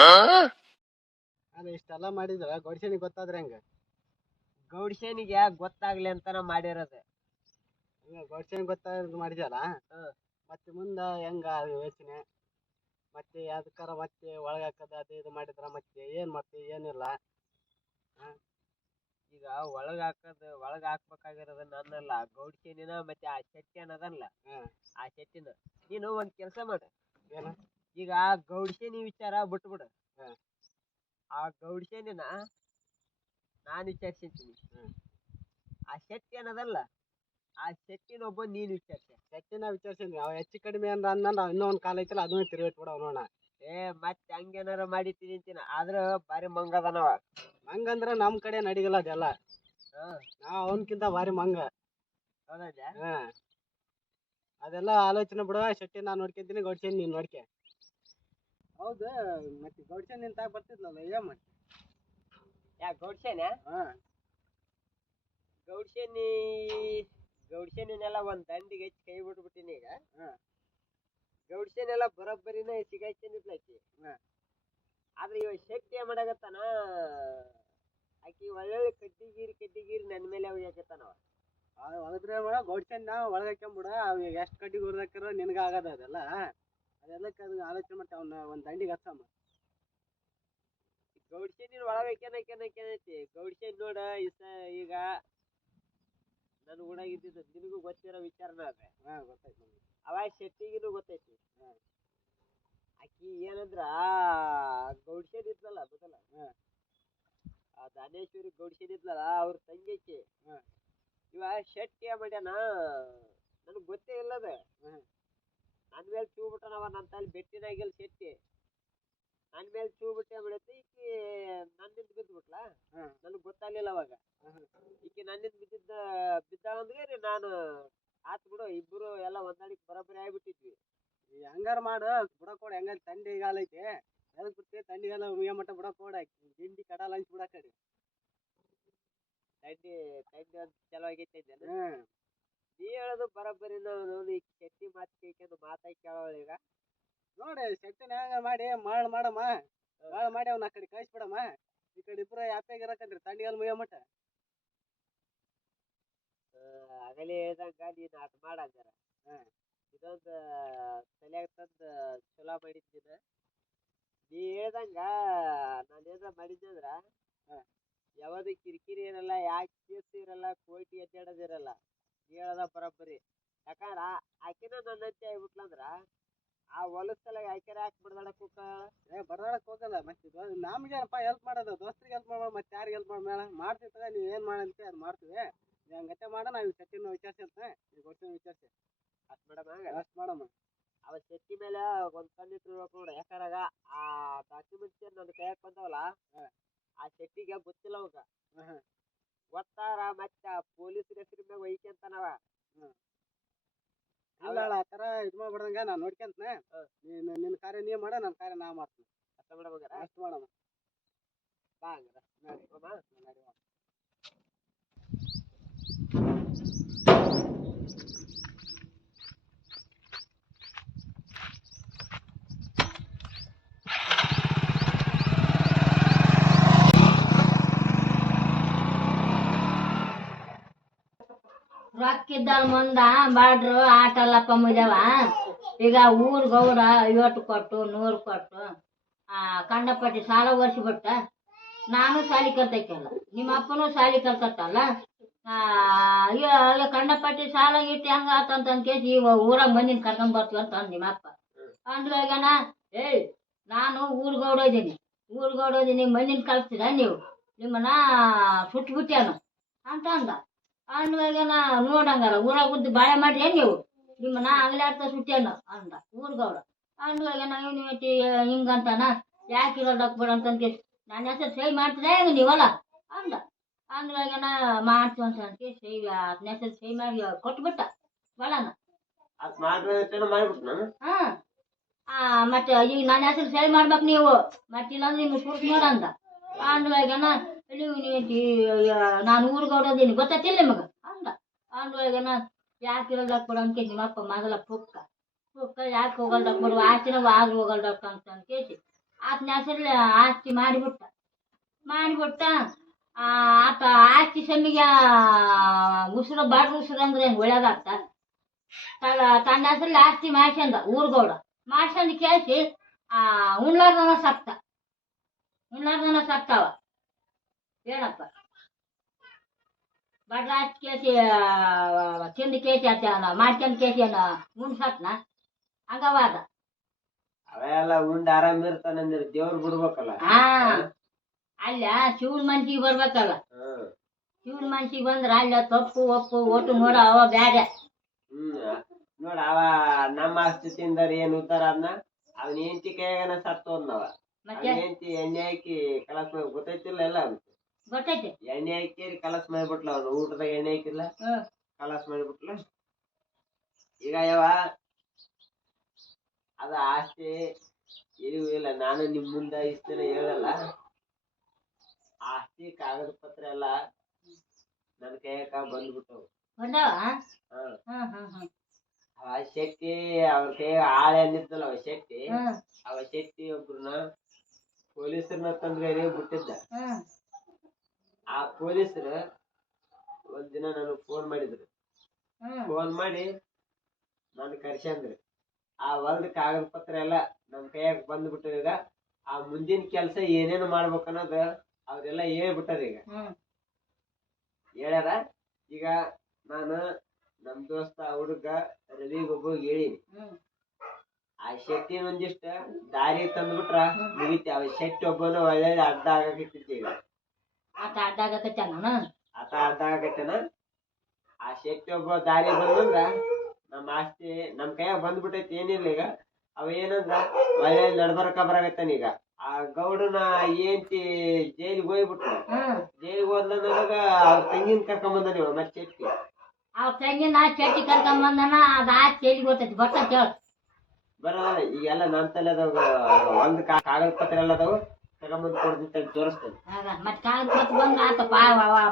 ಅಲ್ಲ ಇಷ್ಟೆಲ್ಲ ಮಾಡಿದ್ರ ಗೌಡ್ಸೇನಿಗೆ ಗೊತ್ತಾದ್ರೆ ಹೆಂಗ? ಗೌಡ್ಸೇನಿಗೆ ಗೊತ್ತಾಗ್ಲಿ ಅಂತಾನ ಮಾಡಿರೋದು. ಗೌಡ್ಸೇನಿಗೆ ಗೊತ್ತಾಗ ಮಾಡಿದ್ಯಲ್ಲ, ಮತ್ತೆ ಮುಂದ ಹೆಂಗ ಯೋಚನೆ? ಮತ್ತೆ ಯಾವ್ದಕ್ಕಾರ ಮತ್ತೆ ಒಳಗ ಹಾಕದ ಅದು ಇದು ಮಾಡಿದ್ರ ಮತ್ತೆ ಏನ್ ಮತ್ತೆ ಏನಿಲ್ಲ? ಈಗ ಒಳಗ ಹಾಕ್ಬೇಕಾಗಿರೋದು ನನ್ನಲ್ಲ, ಗೌಡ್ಸೇನಿನ ಮತ್ತೆ ಆ ಶೆಟ್ಟಿ ಅನ್ನೋದಲ್ಲ. ಆ ಶೆಟ್ಟಿನ ನೀನು ಒಂದ್ ಕೆಲ್ಸ ಮಾಡು. ಏನ? ಈಗ ಗೌಡ್ಸೇನಿ ವಿಚಾರ ಬಿಟ್ಬಿಡು. ಆ ಗೌಡ್ಸೇನಿನ ನಾನು ವಿಚಾರಿಸಿರ್ತೀನಿ. ಆ ಶೆಟ್ಟಿ ಅನ್ನೋದಲ್ಲ, ಆ ಶೆಟ್ಟಿನ ಒಬ್ಬ ನೀನು ವಿಚಾರಿಸ. ಶೆಟ್ಟಿನ ವಿಚಾರಿಸಿದ್ವಿ, ಅವ್ ಹೆಚ್ಚು ಕಡಿಮೆ ಅಂದ ಇನ್ನೂ ಒಂದ್ ಕಾಲ ಐತಿಲ್ಲ, ಅದನ್ನ ತಿರುಗಿಟ್ ಬಿಡ ನೋಡ. ಮತ್ತೆ ಹಂಗೇನಾರ ಮಾಡಿಟ್ಟಿನಿ ಅಂತೀನ, ಆದ್ರ ಬಾರಿ ಮಂಗದನವ. ಮಂಗಂದ್ರ ನಮ್ ಕಡೆ ನಡಿಗಲ್ಲ ಅದೆಲ್ಲ. ನಾವ್ ಅವನ್ಕಿಂತ ಭಾರಿ ಮಂಗ. ಅದೆಲ್ಲ ಆಲೋಚನೆ ಬಿಡುವ. ಶೆಟ್ಟಿ ನಾನ್ ನೋಡ್ಕೊಂತೀನಿ, ಗೌಡ್ಸೇನಿ ನೀನ್ ನೋಡ್ಕೆ. ಹೌದು, ಮತ್ತೆ ಗೌಡ್ಸೇನಿ ನಿಂತ ಬರ್ತಿದ್ಲಲ್ಲ, ಏನ್ ಮಾಡಿ? ಗೌಡ್ಸೇನ ಗೌಡ್ಸೇನಿನೆಲ್ಲ ಒಂದ್ ದಂಡಿಗೆ ಹೆಚ್ಚಿ ಕೈ ಬಿಟ್ಬಿಟ್ಟಿನಿ. ಈಗ ಗೌಡ್ಸೇನೆಲ್ಲ ಬರೋಬ್ಬರಿನ ಸಿಗಾಯ್ಕೊಂಡಿದ್ಲೈತಿ. ಆದ್ರೆ ಇವಾಗ ಶೆಟ್ಟಿ ಏನ್ ಮಾಡಾಕತ್ತಾನ, ಆಕಿ ಒಳ್ಳೆ ಕಡ್ಡಿಗೀರಿ ನನ್ ಮೇಲೆ ಹೋಗ್ಯಾಕತ್ತಾನವ. ಒಳದ್ರೆ ಗೌಡ್ಸೇನ್ ಒಳಗಾಕ್ಬಿಡ. ಅವ್ ಎಷ್ಟ್ ಕಡ್ಡಿ ಉರ್ದಾಕಿರೋ ನಿನ್ಗ ಆಗದ ಅದೆಲ್ಲ. ಅದೆಲ್ಲಕ್ಕೆ ಅದನ್ನ ಆಲೋಚನೆ ಮಾಡ್ತಾ ಅವ್ನ ಒಂದ್ ದಂಡಿಗೆ ಹಚ್ಚಮ್ಮ. ಗೌಡ್ಸೇನಿನ ಒಳಗೈತಿ. ಗೌಡ್ಸೇನ್ ನೋಡ ಈಗ ನನ್ ಊರಾಗಿದ್ದಿದ್ದು ನಿನಗೂ ಗೊತ್ತಿರೋ ವಿಚಾರನ ಅದ. ಗೊತ್ತಾಯ್ತು. ಅವಾಗ ಶೆಟ್ಟಿಗಿನೂ ಗೊತ್ತೈತಿ. ಆಕಿ ಏನಂದ್ರ ಗೌಡ್ಸೇನ್ ಇದ್ಲಲ್ಲ ಮೊದಲ, ಆ ದಾನೇಶ್ವರಿ ಗೌಡ್ಸೇನ್ ಇದ್ಲಲ್ಲ, ಅವ್ರ ತಂಗಿಕಿ. ಇವ ಶೆಟ್ಟಿ ಮಾಡ್ಯಾನ, ನನಗ್ ಗೊತ್ತೇ ಇಲ್ಲದ. ನನ್ ಮೇಲೆ ಚೂ ಬಿಟ್ಟನವ, ನನ್ ತಲೆ ಬೆಟ್ಟಿನಾಗಿಲ್ ಶೆಟ್ಟಿ. ನನ್ ಮೇಲೆ ಚೂ ಬಿಟ್ಟೆ ಮಾಡೈತಿ. ಈಕಿ ನನ್ನಿಂದ ಬಿದ್ದ್ಬಿಟ್ಲ, ನನಗ್ ಗೊತ್ತಾಗ್ಲಿಲ್ಲ ಅವಾಗ. ಈಕಿ ನನ್ನಿಂದ ಬಿದ್ದಾಳಂದ್ರೆ ನಾನು ಆತ್ ಬಿಡು, ಇಬ್ರು ಎಲ್ಲ ಹೊಂದಾಣಿಕೆ ಬರೋಬ್ಬರಿ ಆಗ್ಬಿಟ್ಟಿದ್ವಿ. ಹಂಗಾರ ಮಾಡು, ಬಿಡಕೋಡ. ಹೆಂಗ ತಂಡಿಗಾಲ ಐತಿ, ಎದಕ್ ಬಿಡ್ತಿ? ತಂಡಿಗಾಲ ಮುಗಿಯ ಮಟ್ಟ ಬಿಡಕೋಡ. ಗಿಂಡಿ ಕಡಾಲ ಹಂಚಿ ಬಿಡಕಡಿ. ತಂಡಿ ಒಂದ್ ಚಲೋ ಆಗೈತೆ. ನೀ ಹೇಳೋದು ಬರೋಬ್ಬರಿ. ನೋಡಿ ಶೆಟ್ಟಿ ಮಾತು ಕೇಳ್ಕೊಂಡು ಮಾತಾಗಿ ಕೇಳೋಳ. ಈಗ ನೋಡಿ ಶೆಟ್ಟಿನ ಹೆಂಗ ಮಾಡಿ ಮಾಡಮ್ಮ, ಮಾಡಿ ಅವ್ನ ಆ ಕಡೆ ಕಳಿಸ್ಬಿಡಮ್ಮ. ಈ ಕಡೆ ಇಬ್ರು ಯಾಪ್ಯಾಗಿರಕಂದ್ರಿ ತಂಡಿಗಾಲ ಮುಗಿಯ ಮಟ್ಟ. ಆಗಲೇ ಹೇಳ್ದಂಗ ನೀನ್ ಆಟ ಮಾಡಂಗಾರ. ಇದೊಂದು ತಲೆಯಾಗ ತಂದು ಚಲೋ ಮಾಡಿದ್ದೀನ. ನೀ ಹೇಳ್ದಂಗ ನಾನು ಏನಾರ ಮಾಡಿದ್ದಂದ್ರ ಯಾವ್ದು ಕಿರಿಕಿರಿ ಇರಲ್ಲ, ಯಾಕೆ ಕೇಸ್ ಇರಲ್ಲ, ಕೋರ್ಟಿ ಅಡ್ಡಾಡೋದಿರಲ್ಲ. ನೀ ಹೇಳದ ಬರೋಬ್ಬರಿ. ಯಾಕಂದ್ರ ಆಕಿನ ನನ್ನಂತೆ ಆಗ್ಬಿಟ್ಲಂದ್ರ ಆ ಹೊಲಸಲ ಆಯ್ಕೆರೆ ಯಾಕೆ ಬಡ್ದಾಡಕ್ ಬಡ್ದಾಡಕ್ ಹೋಗಲ್ಲ. ಮತ್ತೆ ನಮ್ಗೇನಪ್ಪ ಹೆಲ್ಪ್ ಮಾಡೋದು, ದೋಸ್ತರಿಗೆ ಹೆಲ್ಪ್ ಮಾಡೋದು, ಮತ್ತೆ ಯಾರಿಗೆ ಹೆಲ್ಪ್ ಮಾಡೋ ಮಾಡ್ತಿರ್ತಾಗ. ನೀವ್ ಏನ್ ಮಾಡಂತೆ ಅದು ಮಾಡ್ತೀವಿ. ಹಂಗತ್ತೆ ಮಾಡ. ನಾವ್ ಶೆಟ್ಟಿನ ವಿಚಾರಿಸಿರ್ತೆ, ಈಗ ಗೊತ್ತಿನ ವಿಚಾರಿಸಿ ಅಷ್ಟ್ ಮಾಡಮ್ಮ. ಅವ ಶೆಟ್ಟಿ ಮೇಲೆ ಒಂದ್ ಕಣ್ಣಿಟ್ಟಿರ್ಬೇಕು ನೋಡ. ಯಾಕಂದಾಗ ಆ ಡಾಕ್ಯುಮೆಂಟ್ಸ್ ನನ್ನ ಕೈಯಾಗ ಬಂದವಲ್ಲ, ಆ ಶೆಟ್ಟಿಗೆ ಗೊತ್ತಿಲ್ಲ ಅವಾಗ. ಗೊತ್ತಾರ ಮತ್ತೆ ಪೊಲೀಸ್ ಹೆಸರು ಮ್ಯಾಗ ಒಯ್ಕೊಂತಾನವ. ಇಲ್ಲ ಆ ತರ ಇದ್ ಮಾಡ್ಬಿಡ್ದಂಗ ನಾನ್ ನೋಡ್ಕೊಂತನ. ನಿನ್ ಕಾರ್ಯ ನೀವ್ ಮಾಡ, ನನ್ ಕಾರ್ಯ ನಾ ಮಾಡ್ತೀನಿ. ಅಷ್ಟ ಮಾಡಬೇಕಾರ. ಅಷ್ಟ್ ಮಾಡಮ್ಮ. ಬಾ ಹಂಗಾರ ನಡಿ. ರೊಕ್ಕಿದ್ದಲ್ ಮುಂದ ಬಾಡ್ರು ಆಟಲ್ಲಪ್ಪ ಮುಜವ. ಈಗ ಊರ್ ಗೌಡ 50 ಕೊಟ್ಟು 100 ಕೊಟ್ಟು ಕಂಡಪಟ್ಟಿ ಸಾಲ ಒರ್ಸಿಬಿಟ್ಟ. ನಾನು ಸಾಲಿ ಕಲ್ತೈಕಲ್ಲ, ನಿಮ್ಮ ಅಪ್ಪನೂ ಸಾಲಿ ಕಲ್ತತ್ತಲ್ಲ. ಕಂಡಪಟ್ಟಿ ಸಾಲ ಇಟ್ಟು ಹೆಂಗ ಆತಂತ ಕೇಸಿ ಊರಾಗ ಮಂದಿನ ಕರ್ಕೊಂಡ್ ಬರ್ತೀವಿ ಅಂತ ಅಂದ್ ನಿಮ್ಮ ಅಪ್ಪ. ಅಂದ್ರಾಗನ ನಾನು ಊರ್ ಗೌಡ ಇದೀನಿ, ಮಂದಿನ ಕಲ್ಸ್ತೀರ ನೀವು? ನಿಮ್ಮನ್ನ ಸುಟ್ಬಿಟ್ಯಾನು ಅಂತ ಅಂದ. ಅಂದ್ವಾಗೇನ ನೋಡಂಗಾರ ಊರಾಗ ಬುದ್ಧಿ ಬಾಳೆ ಮಾಡ್ರಿ ನೀವು? ನಿಮ್ಮನ್ನ ಅಂಗ್ಲಾಡ್ತ ಸುಟ್ಯಾನ ಅಂದ ಊರ್ ಗೌಡ. ಅಂದ್ವಾಗೇನ ಇವನಿಟಿ ಹಿಂಗಂತಾನ, ಯಾಕೆ ಇರೋದಕ್ ಬಿಡ ಅಂತ ನನ್ನ ಹೆಸರು ಸಹಿ ಮಾಡ್ತೀರ ಹೆಂಗ ನೀವಲ್ಲ ಅಂದ. ಅಂದ್ವಾಗೇನ ಮಾಡ್ತೀವಿ ಅಂತ ಸಹಿ ಅದ್ನ ಹೆಸರು ಸಹಿ ಮಾಡಿ ಕೊಟ್ಬಿಟ್ಟ ಬಡನ. ಮತ್ತೆ ಈಗ ನನ್ನ ಹೆಸರು ಸಹಿ ಮಾಡ್ಬೇಕು ನೀವು, ಮತ್ತಿಲ್ಲಂದ್ರೆ ನಿಮ್ಗೆ ಸುಟ್ ನೋಡಂದ. ಅಂದ್ವಾಗೇನ ನಾನು ಊರ್ ಗೌಡದೀನಿ ಗೊತ್ತಿಲ್ಲ ನಿಮಗ ಅಂದ. ಅಂದ್ವಾಗೇನ ಯಾಕೆ ಇರೋದಕ್ ಬಿಡ ಅಂತ ನಿಮ್ಮಪ್ಪ ಮೊದಲ ಪುಕ್ಕ ಯಾಕೆ ಹೋಗಲ್ದಕ್ ಬಿಡು, ಆಸ್ತಿನ ಆದ್ರೂ ಹೋಗಲ್ದಕ್ ಅಂತ ಕೇಸಿ ಆತನ ಹೆಸರಲ್ಲಿ ಆಸ್ತಿ ಮಾಡಿಬಿಟ್ಟ ಆತ ಆಸ್ತಿ ಸಮ್ಮಿಗೆ ಉಸಿರು ಬಾಡ್ದು ಉಸಿರು ಅಂದ್ರೆ ಏನು ಒಳ್ಳೇದಾಗ್ತ ತನ್ನ ಹೆಸರಲ್ಲಿ ಆಸ್ತಿ ಮಾಡ್ಸ್ಯಂದ ಊರ್ಗೌಡ ಮಾಡ್ಸ್ಯಂದು ಕೇಳಿಸಿ ಉಣ್ಲಾರ್ದನ ಸತ್ತಾವ ಏನಪ್ಪ ಬಡ್ರ ಆಸ್ತಿ ಕೇಸಿ ತಿಂದು ಕೇಸಿ ಮಾಡ್ಕೊಂಡ್ ಕೇಸಿ ಉಂಡ್ ಸತ್ನ ಹಂಗವಾದ ಅವೆಲ್ಲ ಉಂಡ್ ಆರಾಮ್ ಇರ್ತಾನಂದ್ರೆ ದೇವ್ರು ಬಿಡ್ಬೇಕಲ್ಲ. ಅಲ್ಲ ಶಿವನ್ ಮನ್ಸಿಗೆ ಬರ್ಬೇಕಲ್ಲ. ಶಿವನ್ ಮನ್ಸಿಗೆ ಬಂದ್ರ ಅಲ್ಲ ತಪ್ಪು ಒಪ್ಪು ಒಟ್ಟು ನೋಡ ಅವ ಬ್ಯಾರೆ. ನೋಡ ಅವ ನಮ್ಮ ಆಸ್ತಿ ತಿಂದಾರ ಏನ್ ಉತ್ತಾರ ಅದನ್ನ ಅವನ ಹೆಂಡತಿ ಕೈಯಾಗನ ಸತ್ತು ಹೋದ್ನವ. ಹೆಂಡತಿ ಎಣ್ಣೆ ಹಾಕಿ ಕಲಸ್ ಮಾಡಿ ಗೊತ್ತೈತಿಲ್ಲ ಎಲ್ಲ ಗೊತ್ತೈತಿ. ಎಣ್ಣೆ ಹಾಕಿ ಕಲಸ್ ಮಾಡಿಬಿಟ್ಲ ಅವ್ನು ಊಟದಾಗ ಎಣ್ಣೆ ಹಾಕಿಲ್ಲ ಕಲಸ್ ಮಾಡಿಬಿಟ್ಲ. ಈಗ ಯಾವ ಅದ ಆಸ್ತಿ ಎಲ್ಲಿಗೂ ಇಲ್ಲ. ನಾನು ನಿಮ್ ಮುಂದ ಇಷ್ಟ ಹೇಳಲ್ಲ. ಆಸ್ತಿ ಕಾಗದ ಪತ್ರ ಎಲ್ಲ ನನ್ ಕೈಯಾಗ ಬಂದ್ಬಿಟ್ಟವು. ಅವ ಶೆಟ್ಟಿ ಅವ್ರ ಕೈಯಾಗ ಆಳೆ ಅಂದಿದ್ದಲ್ಲ ಅವ ಶೆಟ್ಟಿ ಒಬ್ರನ್ನ ಪೊಲೀಸರನ್ನ ತಂದ್ಗೈರಿ ಬಿಟ್ಟಿದ್ದ. ಆ ಪೊಲೀಸರು ಒಂದಿನ ನನಗ್ ಫೋನ್ ಮಾಡಿದ್ರು. ಫೋನ್ ಮಾಡಿ ನನ್ ಕರ್ಸ್ಯಂದ್ರು. ಆ ಹೊಲ್ದ ಕಾಗದ ಪತ್ರ ಎಲ್ಲ ನಮ್ ಕೈಯಾಗ ಬಂದ್ಬಿಟ್ಟು ಈಗ ಆ ಮುಂದಿನ ಕೆಲ್ಸ ಏನೇನು ಮಾಡ್ಬೇಕನ್ನೋದು ಅವ್ರೆಲ್ಲ ಹೇಳ್ಬಿಟ್ಟಾರ. ಈಗ ಹೇಳ್ಯಾರ. ಈಗ ನಾನು ನಮ್ ದೋಸ್ತ ಹುಡುಗ ರವಿಗೊಬ್ಬ ಹೇಳಿನಿ. ಆ ಶೆಟ್ಟಿ ಒಂದಿಷ್ಟ ದಾರಿ ತಂದ್ಬಿಟ್ರ ಮುಗಿತಿ. ಅವ ಶೆಟ್ಟಿ ಒಬ್ಬನು ಒಳ್ಳೆ ಅಡ್ಡ ಆಗಕತ್ತಿದ್ದ. ಈಗ ಆತ ಅಡ್ಡ ಆಗಕತ್ತೇನ. ಆ ಶೆಟ್ಟಿ ಒಬ್ಬ ದಾರಿ ಬಂದಂದ್ರ ನಮ್ ಆಸ್ತಿ ನಮ್ ಕೈಯಾಗ ಬಂದ್ಬಿಟ್ಟೈತಿ. ಏನಿಲ್ಲ ಈಗ ಅವ ಏನಂದ್ರ ಒಳ್ಳೆ ನಡ್ಬರಕ ಬರಾಕತ್ತಾನ. ಈಗ ಆ ಗೌಡನ ಏಂತಿ ಜೈಲಿಗೆ ಹೋಗ್ಬಿಟ್ರು. ಜೈಲಿಗೆ ಹೋದ್ಲ ನನಗ ಅವ್ರ ತಂಗಿನ ಕರ್ಕೊಂಬಂದ ನೀವು ಮತ್ತೆ ಶೆಟ್ಟಿ ಅವ್ರ ತಂಗಿನ ಶೆಟ್ಟಿ ಕರ್ಕೊಂಬಂದನ ಅದ ಆಸ್ತಿ ಎಲ್ಲಿಗೆ ಗೊತ್ತೈತಿ ಬರ್ತೈತಿ ಬರಲ್ಲ. ಈಗೆಲ್ಲ ನನ್ ತಲೆ ಅದಾವ. ಒಂದ್ ಕಾಗದ ಪತ್ರ ಎಲ್ಲ ಅದಾವ ತಗೊಂಬಂದ್ ಕೊಡ್ತೀನಿ ತೋರಿಸ್ತೇನೆ. ಮತ್ತೆ ಕಾಗದ ಪತ್ರ ಬಂದ್ರ ಆತಪ್ಪ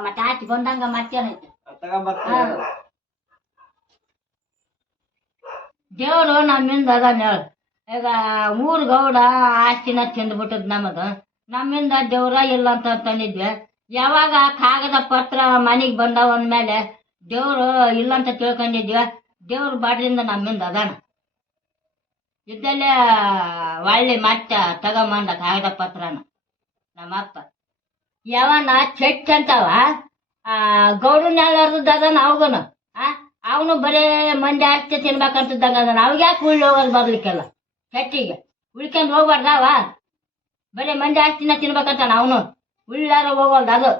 ಮತ್ತೆ ಆಸ್ತಿ ಬಂದಂಗ ಮತ್ತೇನೈತಿ ತಗೊಂಬರ್ತೀನಿ. ದೇವ್ರು ನಮ್ಮಿಂದ ಅದಾನ ಹೇಳ. ಈಗ ಊರ್ ಗೌಡ ಆಸ್ತಿನ ತಿಂದ್ಬಿಟ್ಟದ್ ನಮ್ಮಿಂದ ದೇವ್ರ ಇಲ್ಲ ಅಂತ ತಂದಿದ್ವಿ. ಯಾವಾಗ ಕಾಗದ ಪತ್ರ ಮನೆಗ್ ಬಂದಾವ ಅಂದ್ಮೇಲೆ ದೇವ್ರು ಇಲ್ಲ ಅಂತ ತಿಳ್ಕೊಂಡಿದ್ವಿ. ದೇವ್ರ ಬಾಡ್ರಿಂದ ನಮ್ಮಿಂದ ಅದಾನ ಇದ್ದಲ್ಲೇ ಒಳ್ಳೆ ಮತ್ತೆ ತಗೊಂಬಂದ ಕಾಗದ ಪತ್ರನ ನಮ್ಮಪ್ಪ. ಯಾವನ ಚೆಟ್ ಅಂತವ ಗೌಡನ ಹೇಳಾರ್ದ ಅದಾನ ಅವಗನ ಅವನು ಬರೇ ಮಂದಿ ಆಸ್ತಿ ತಿನ್ಬೇಕಂತದ್ದಾಗ ಅದನ್ನ ಅವಾಗ ಯಾಕೆ ಉಳ್ಳಿ ಹೋಗೋದು ಬರ್ಲಿಕ್ಕೆಲ್ಲ ಚೆಟ್ಟಿಗೆ ಉಳ್ಕೊಂಡು ಹೋಗ್ಬಾರ್ದಾವ. ಬರೀ ಮಂದಿ ಆಸ್ತಿನ ತಿನ್ಬೇಕಂತಾನ ಅವನು ಉಳ್ಳಾರ ಹೋಗೋಲ್ದು ಅದು.